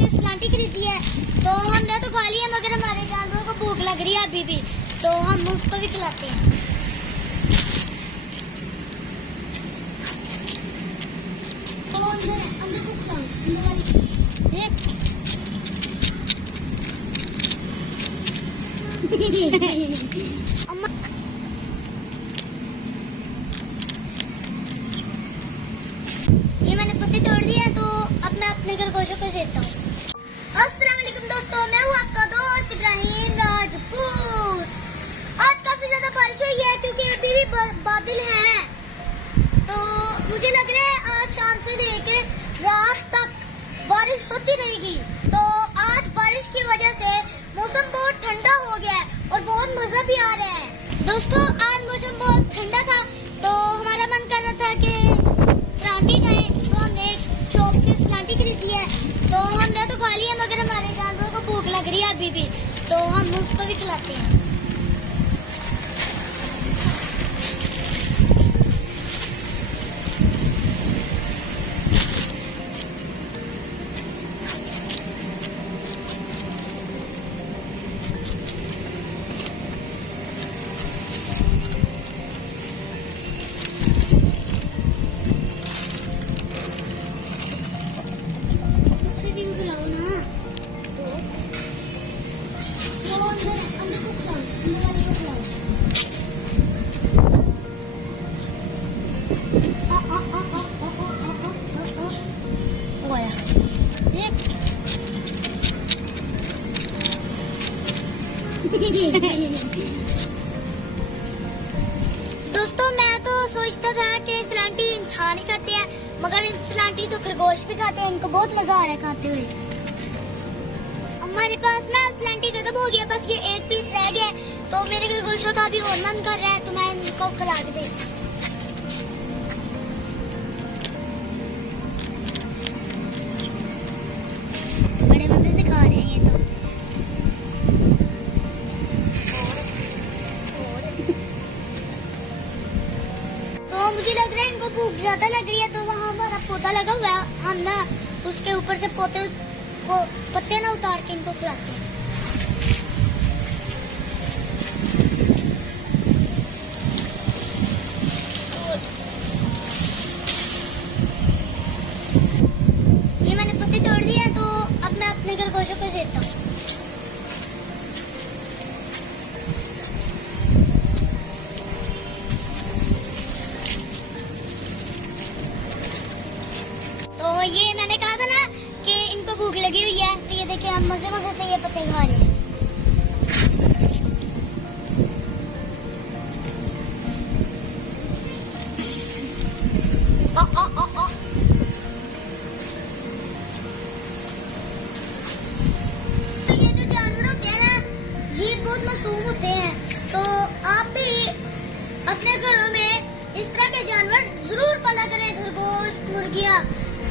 से स्लांटी खरीदी है, तो हमने तो खा लिया मगर हमारे जानवरों को भूख लग रही है अभी भी, तो हम उसको भी खिलाते हैं। तो अंदर को खिलाओ, अंदर वाली अम्मा ये मैंने पत्ते तोड़ दिया, तो अब मैं अपने खरगोशों को देता हूँ। अस्सलाम वालेकुम दोस्तों, मैं हूँ आपका दोस्त इब्राहिम राजपूत। आज काफी ज्यादा बारिश हुई है क्योंकि अभी भी बादल हैं, तो मुझे लग रहा है आज शाम से लेकर रात तक बारिश होती रहेगी। तो आज बारिश की वजह से मौसम बहुत ठंडा हो गया है और बहुत मजा भी आ रहा है। दोस्तों आज मौसम बहुत ठंडा था, तो हमारा मन कर रहा था कि स्लांटी खाएं, तो हमने एक शॉप से स्लांटी खरीदी है। तो हमने तो खा लिया मगर हमारे जानवरों को भूख लग रही है अभी भी, तो हम उसको भी खिलाते हैं। दोस्तों मैं तो सोचता था कि स्लांटी इंसान ही खाते हैं, मगर स्लांटी तो खरगोश भी खाते हैं। इनको बहुत मजा आ रहा है खाते हुए। हमारे पास ना स्लांटी खत्म हो गया, बस ये एक पीस रह गया, तो मेरे खरगोशों का भी और मन कर रहा है, तो मैं इनको खिला के देती हूँ। बड़े मजे से खा रहे हैं ये तो मुझे लग रहा है इनको भूख ज्यादा लग रही है, तो वहाँ हमारा पौधा लगा हुआ है, हम ना उसके ऊपर से पौधे को पत्ते ना उतार के इनको खिलाते हैं। ये मैंने पत्ते तोड़ दिए, तो अब मैं अपने खरगोशों को देता हूँ। तो ये मैंने कहा था ना कि इनको भूख लगी हुई है, तो ये देखिए हम मजे मजे से ये पत्ते खा रहे हैं। तो ये जो जानवर होते हैं ना, ये बहुत मासूम होते हैं, तो आप भी अपने घरों में इस तरह के जानवर जरूर पाला करें, खरगोश, मुर्गियाँ,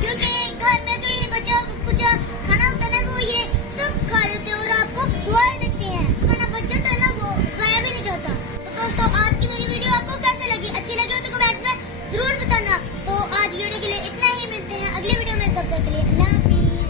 क्योंकि घर में जो ये बचा कुछ खाना होता है ना, वो ये सब खा लेते हैं और आपको दुआएं देते हैं। खाना बच जाता है ना, वो जाया भी नहीं जाता। तो दोस्तों आज की मेरी वीडियो आपको कैसे लगी? अच्छी लगी हो तो कमेंट में जरूर बताना। तो आज वीडियो के लिए इतना ही, मिलते हैं अगले वीडियो में, तब तक के लिए अल्लाह हाफिज।